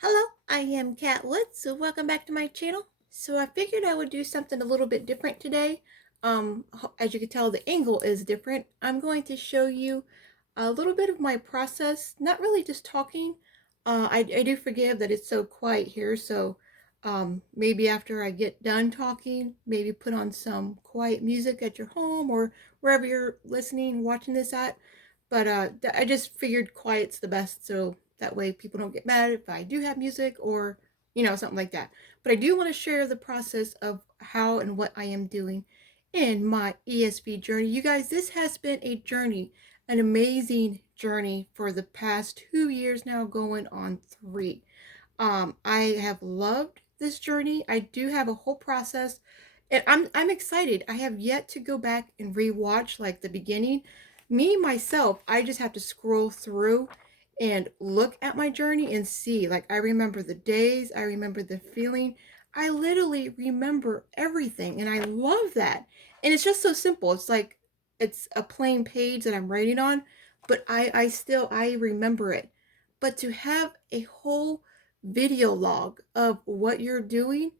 Hello, I am Kat Woods, so welcome back to my channel. So I figured I would do something a little bit different today. As you can tell, the angle is different. I'm going to show you a little bit of my process, not really just talking. I do forgive that it's so quiet here, so maybe after I get done talking, maybe put on some quiet music at your home or wherever you're listening, watching this at. But I just figured quiet's the best, so that way people don't get mad if I do have music or, something like that. But I do want to share the process of how and what I am doing in my ESV journey. You guys, this has been a journey, an amazing journey for the past 2 years now, going on 3. I have loved this journey. I do have a whole process, and I'm excited. I have yet to go back and rewatch like the beginning. Me myself, I just have to scroll through and look at my journey and see. Like I remember the days, I remember the feeling. I literally remember everything, and I love that. And it's just so simple. It's like it's a plain page that I'm writing on, but I still I remember it. But to have a whole video log of what you're doing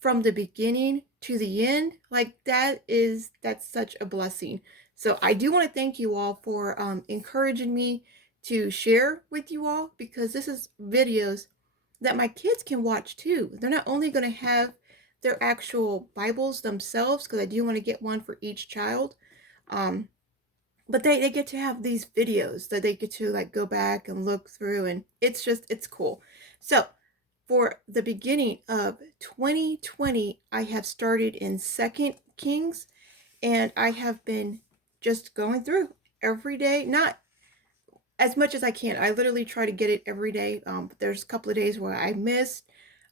from the beginning to the end, like that's such a blessing. So I do want to thank you all for encouraging me to share with you all, because this is videos that my kids can watch too. They're not only going to have their actual Bibles themselves, because I do want to get one for each child, um, but they get to have these videos that they get to like go back and look through, and it's cool. So for the beginning of 2020, I have started in Second Kings, and I have been just going through every day, not as much as I can. I literally try to get it every day. There's a couple of days where I missed,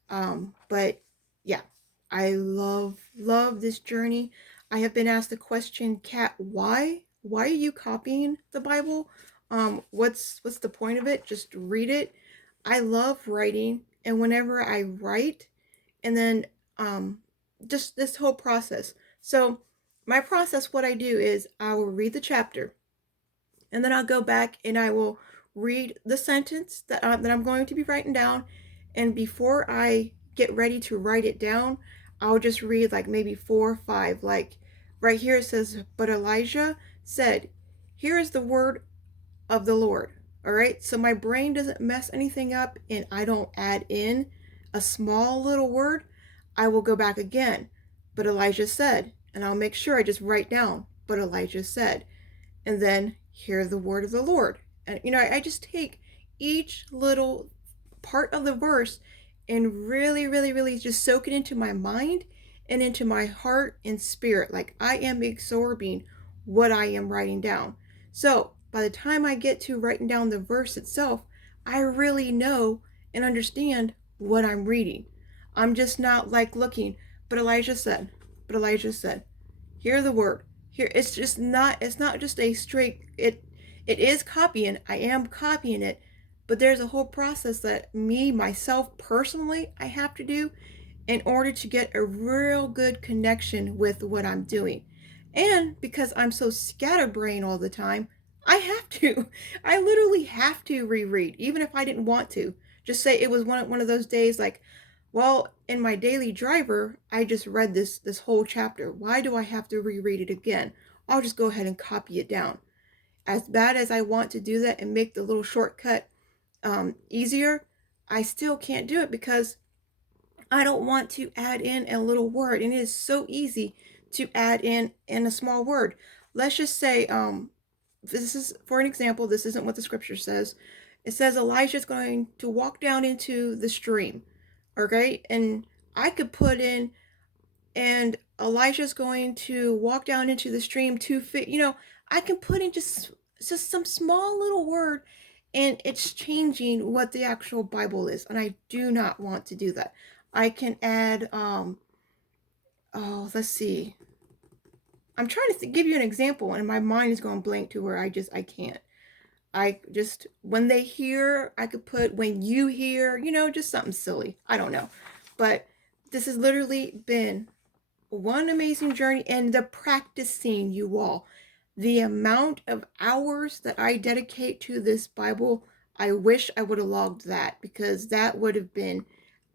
but yeah, I love this journey. I have been asked the question, Kat, why are you copying the Bible? What's the point of it? Just read it. I love writing, and whenever I write, and then just this whole process. So my process, what I do is I will read the chapter, and then I'll go back and I will read the sentence that I'm going to be writing down. And before I get ready to write it down, I'll just read like maybe 4 or 5. Like right here it says, "But Elijah said, 'Here is the word of the Lord.'" All right, so my brain doesn't mess anything up, and I don't add in a small little word. I will go back again. "But Elijah said," and I'll make sure I just write down, "But Elijah said," and then, "Hear the word of the Lord." And I just take each little part of the verse and really just soak it into my mind and into my heart and spirit. Like I am absorbing what I am writing down. So by the time I get to writing down the verse itself, I really know and understand what I'm reading. I'm just not like looking, "But Elijah said," "But Elijah said," "Hear the word." Here it's not just a straight, it is copying. I am copying it, but there's a whole process that me myself personally I have to do in order to get a real good connection with what I'm doing. And because I'm so scatterbrained all the time, I have to. I literally have to reread, even if I didn't want to. Just say it was one of those days like, well, in my daily driver, I just read this whole chapter. Why do I have to reread it again? I'll just go ahead and copy it down. As bad as I want to do that and make the little shortcut easier, I still can't do it because I don't want to add in a little word, and it is so easy to add in a small word. Let's just say, this is for an example. This isn't what the scripture says. It says Elijah is going to walk down into the stream. Okay, and I could put in, "And Elijah's going to walk down into the stream 2 feet." I can put in just some small little word, and it's changing what the actual Bible is, and I do not want to do that. I can add oh, let's see. I'm trying to give you an example, and my mind is going blank to where I can't. I just, when they hear, I could put "when you hear," just something silly. I don't know. But this has literally been one amazing journey, and the practicing, you all. The amount of hours that I dedicate to this Bible, I wish I would have logged that, because that would have been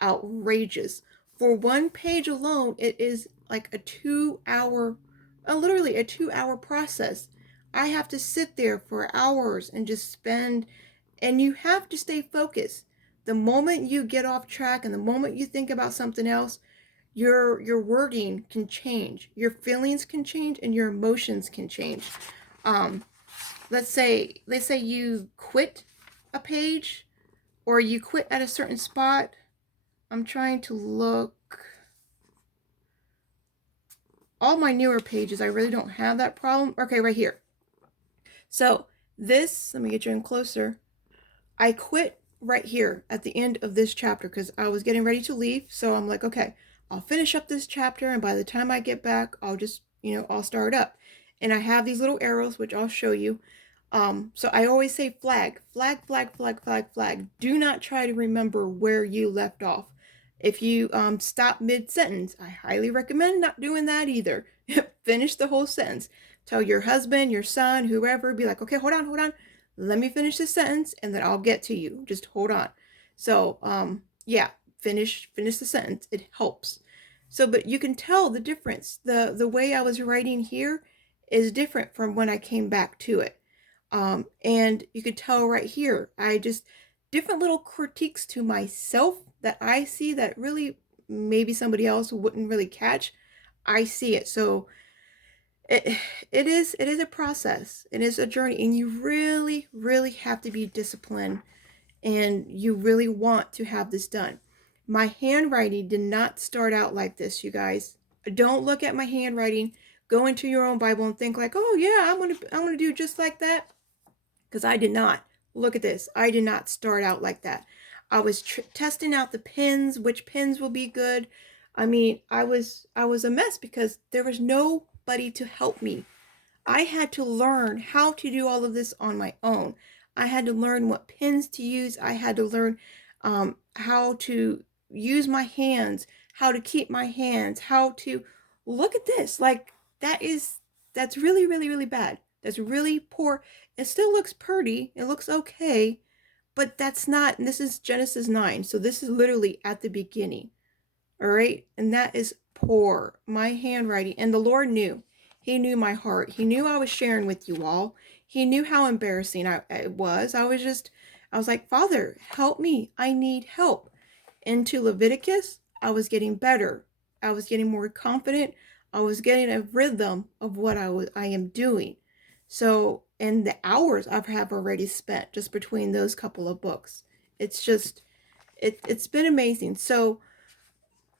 outrageous. For one page alone, it is like a 2 hour, literally a 2 hour process. I have to sit there for hours and just spend, and you have to stay focused. The moment you get off track and the moment you think about something else, your wording can change, your feelings can change, and your emotions can change. Um, let's say you quit a page, or you quit at a certain spot. I'm trying to look. All my newer pages, I really don't have that problem. Okay, right here. So this, let me get you in closer. I quit right here at the end of this chapter because I was getting ready to leave. So I'm like, okay, I'll finish up this chapter, and by the time I get back, I'll just, I'll start up. And I have these little arrows, which I'll show you. So I always say flag, flag, flag, flag, flag, flag. Do not try to remember where you left off. If you stop mid-sentence, I highly recommend not doing that either. Finish the whole sentence. Tell your husband, your son, whoever, be like, okay, hold on, hold on. Let me finish this sentence and then I'll get to you. Just hold on. So, yeah, finish the sentence. It helps. So, but you can tell the difference. The way I was writing here is different from when I came back to it. And you could tell right here, I just, different little critiques to myself that I see that really maybe somebody else wouldn't really catch. I see it. So it it is a process. It is a journey, and you really, really have to be disciplined, and you really want to have this done. My handwriting did not start out like this, you guys. Don't look at my handwriting. Go into your own Bible and think like, oh yeah, I'm gonna do just like that, because I did not. Look at this. I did not start out like that. I was testing out the pens, which pens will be good. I mean, I was a mess because there was nobody to help me. I had to learn how to do all of this on my own. I had to learn what pens to use. I had to learn how to use my hands, how to keep my hands, how to look at this. Like, that's really, really, really bad. That's really poor. It still looks pretty. It looks okay, but that's not, and this is Genesis 9. So this is literally at the beginning. All right. And that is poor. My handwriting. And the Lord knew. He knew my heart. He knew I was sharing with you all. He knew how embarrassing it was. I was like, Father, help me. I need help. Into Leviticus, I was getting better. I was getting more confident. I was getting a rhythm of what I am doing. So, and the hours I have already spent just between those couple of books. It's just, it's been amazing. So,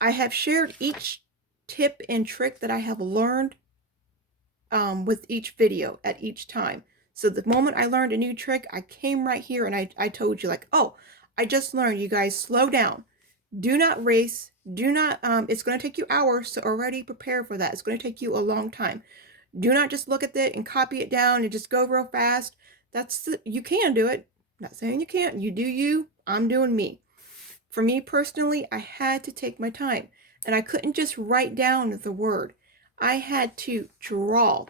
I have shared each tip and trick that I have learned with each video at each time. So the moment I learned a new trick, I came right here and I told you like, oh, I just learned, you guys, slow down. Do not race. Do not, it's going to take you hours, so already prepare for that. It's going to take you a long time. Do not just look at it and copy it down and just go real fast. You can do it. I'm not saying you can't. You do you. I'm doing me. For me personally, I had to take my time, and I couldn't just write down the word. I had to draw.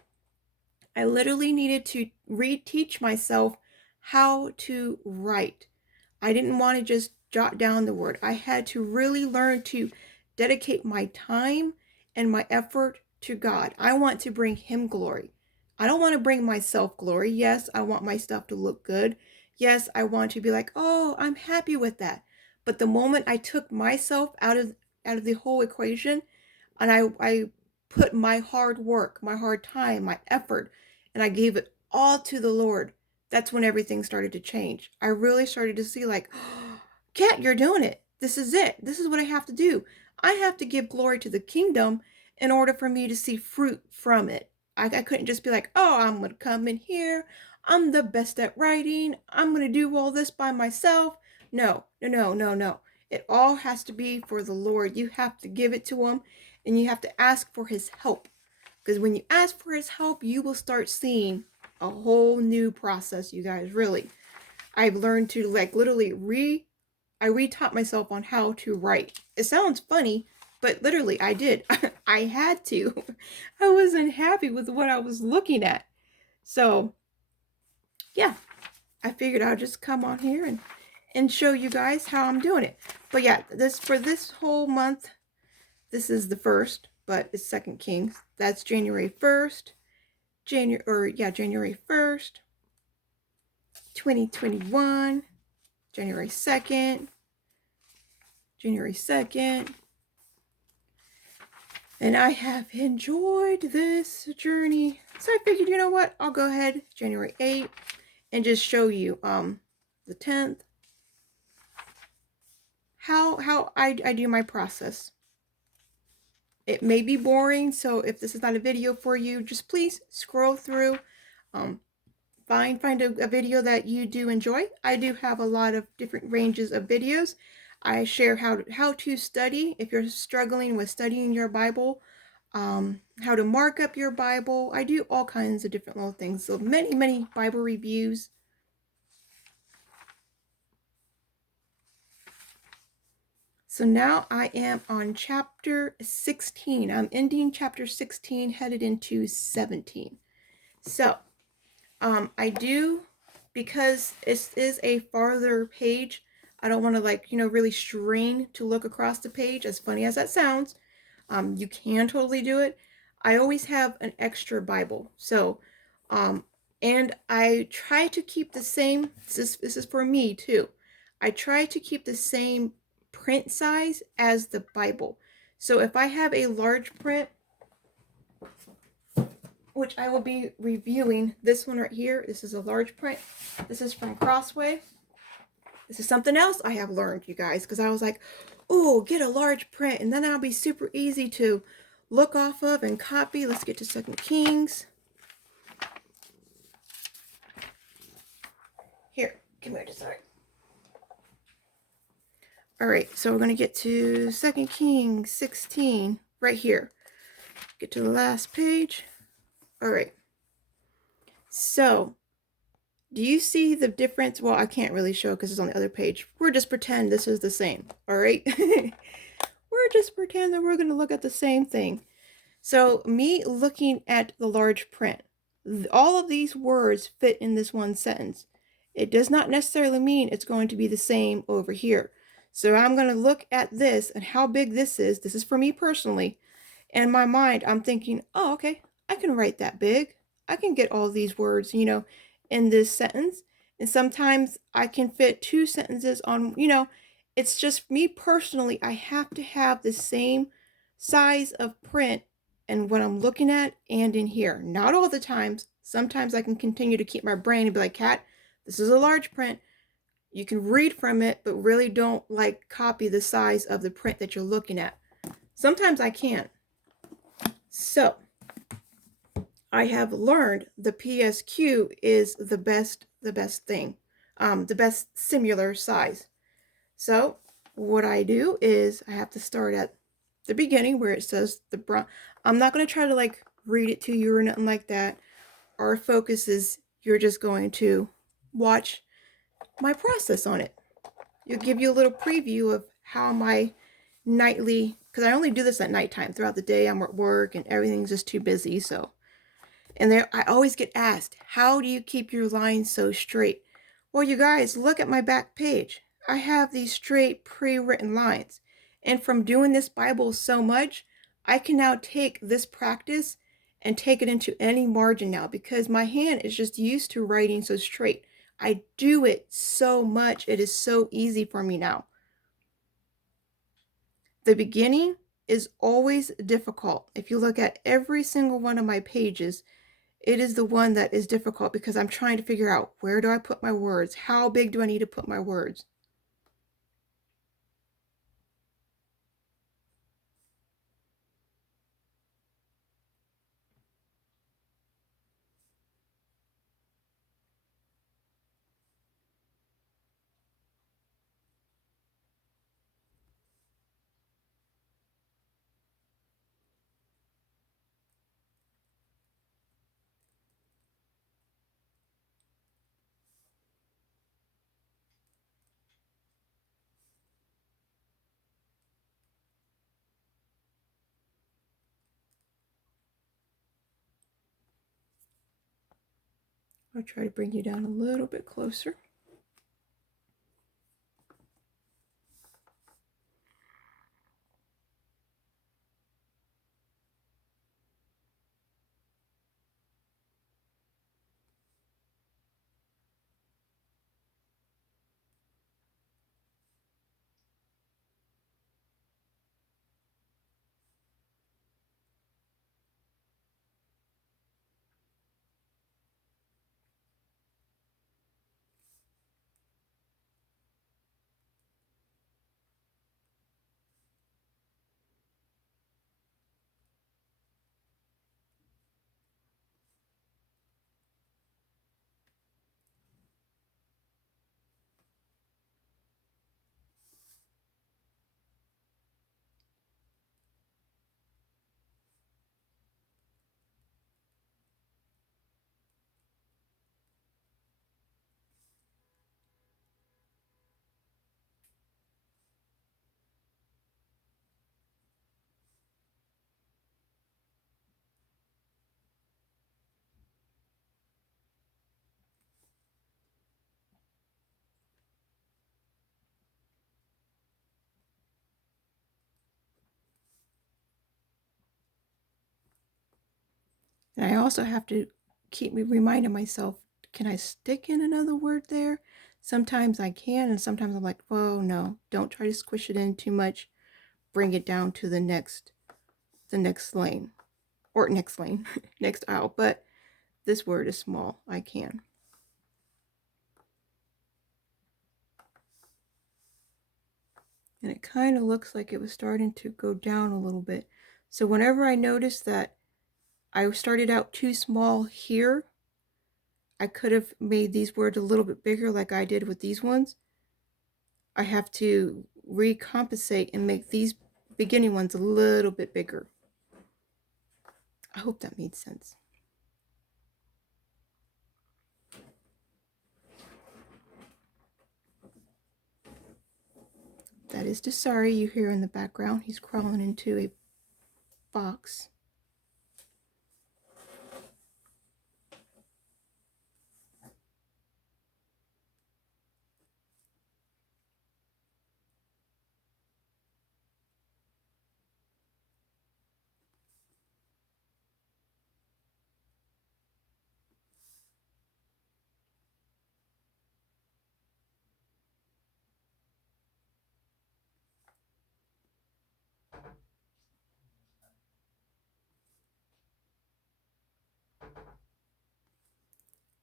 I literally needed to reteach myself how to write. I didn't want to just jot down the word. I had to really learn to dedicate my time and my effort to God. I want to bring Him glory. I don't want to bring myself glory. Yes, I want my stuff to look good. Yes, I want to be like, oh, I'm happy with that. But the moment I took myself out of the whole equation, and I put my hard work, my hard time, my effort, and I gave it all to the Lord, that's when everything started to change. I really started to see like, oh, Kat, you're doing it. This is it. This is what I have to do. I have to give glory to the kingdom in order for me to see fruit from it. I couldn't just be like, oh, I'm going to come in here. I'm the best at writing. I'm going to do all this by myself. No, no, no, no, no. It all has to be for the Lord. You have to give it to Him, and you have to ask for His help. Because when you ask for His help, you will start seeing a whole new process, you guys. Really, I've learned to like literally I retaught myself on how to write. It sounds funny, but literally I did. I had to. I wasn't happy with what I was looking at. So yeah, I figured I'll just come on here and show you guys how I'm doing it. But yeah, for this whole month, this is the first, but it's 2 Kings. That's January 1st, January 1st, 2021, January 2nd, January 2nd. And I have enjoyed this journey. So I figured, you know what? I'll go ahead January 8th and just show you the 10th how I do my process. It may be boring, so if this is not a video for you, just please scroll through. Find a video that you do enjoy. I do have a lot of different ranges of videos. I share how to study if you're struggling with studying your Bible, how to mark up your Bible. I do all kinds of different little things. So many Bible reviews. So now I am on chapter 16. I'm ending chapter 16, headed into 17. So I do, because it is a farther page, I don't want to, like, really strain to look across the page, as funny as that sounds. You can totally do it. I always have an extra Bible. So, and I try to keep the same, this is for me too. I try to keep the same print size as the Bible. So if I have a large print, which I will be reviewing this one right here. This is a large print. This is from Crossway. This is something else I have learned, you guys, because I was like, oh, get a large print, and then that'll be super easy to look off of and copy. Let's get to 2 Kings. Here, come here, sorry. All right, so we're going to get to 2 Kings 16 right here. Get to the last page. All right. So, do you see the difference? Well, I can't really show because it's on the other page. We're just pretend this is the same. All right. We're just pretend that we're going to look at the same thing. So me looking at the large print, all of these words fit in this one sentence. It does not necessarily mean it's going to be the same over here. So I'm going to look at this and how big this is. This is for me personally. In my mind, I'm thinking, oh, okay, I can write that big. I can get all these words, in this sentence. And sometimes I can fit 2 sentences on, it's just me personally. I have to have the same size of print and what I'm looking at and in here. Not all the times. Sometimes I can continue to keep my brain and be like, Kat, this is a large print. You can read from it, but really don't copy the size of the print that you're looking at. Sometimes I can't. So I have learned the PSQ is the best thing, the best similar size. So what I do is I have to start at the beginning where it says the brown. I'm not going to try to read it to you or nothing like that. Our focus is you're just going to watch my process on it. It'll give you a little preview of how my nightly, because I only do this at nighttime. Throughout the day I'm at work and everything's just too busy. So, and there I always get asked, how do you keep your lines so straight? Well, you guys, look at my back page. I have these straight pre-written lines. And from doing this Bible so much, I can now take this practice and take it into any margin now because my hand is just used to writing so straight. I do it so much. It is so easy for me now. The beginning is always difficult. If you look at every single one of my pages, it is the one that is difficult because I'm trying to figure out, where do I put my words? How big do I need to put my words? I'll try to bring you down a little bit closer. And I also have to keep me reminding myself, can I stick in another word there? Sometimes I can, and sometimes I'm like, oh no, don't try to squish it in too much. Bring it down to the next lane, or next lane, next aisle. But this word is small, I can. And it kind of looks like it was starting to go down a little bit. So whenever I notice that I started out too small here, I could have made these words a little bit bigger like I did with these ones. I have to recompensate and make these beginning ones a little bit bigger. I hope that made sense. That is Desari you hear in the background. He's crawling into a box.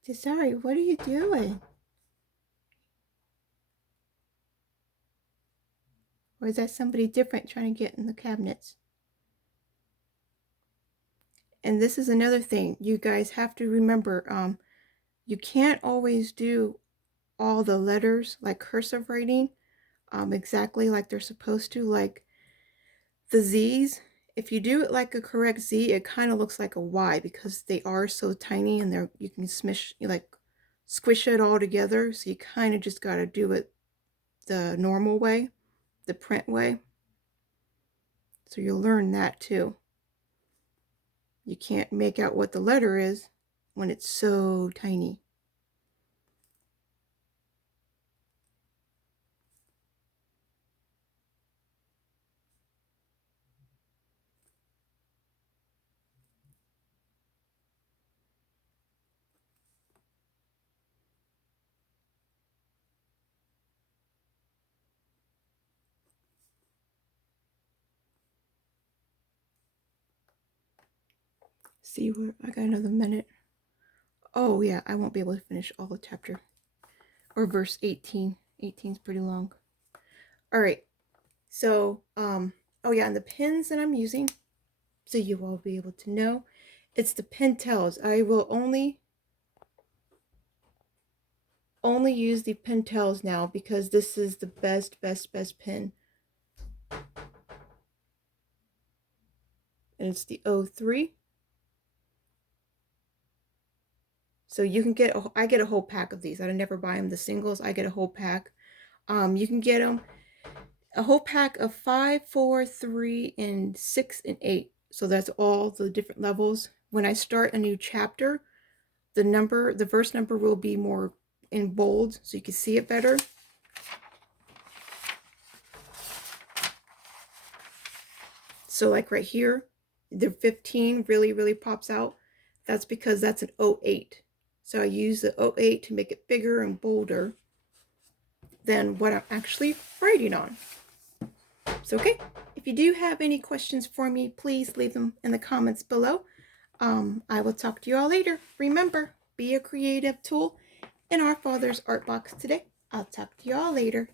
Desari, what are you doing? Or is that somebody different trying to get in the cabinets? And this is another thing you guys have to remember. You can't always do all the letters like cursive writing exactly like they're supposed to, like the Z's. If you do it like a correct Z, it kind of looks like a Y because they are so tiny and they're, you can squish it all together. So you kind of just got to do it the normal way, the print way. So you'll learn that too. You can't make out what the letter is when it's so tiny. See, where I got another minute. Oh yeah, I won't be able to finish all the chapter or verse 18. 18 is pretty long. All right. So, oh yeah, and the pins that I'm using, so you will be able to know, it's the Pentels. I will only use the Pentels now because this is the best pen. And it's the 03. So you can get, I get a whole pack of these. I never buy them the singles. I get a whole pack. You can get them a whole pack of 5, 4, 3, and 6 and 8. So that's all the different levels. When I start a new chapter, the verse number will be more in bold so you can see it better. So like right here, the 15 really pops out. That's because that's an 08. So I use the 08 to make it bigger and bolder than what I'm actually writing on. So okay, if you do have any questions for me, please leave them in the comments below. I will talk to you all later. Remember, be a creative tool in our Father's art box today. I'll talk to you all later.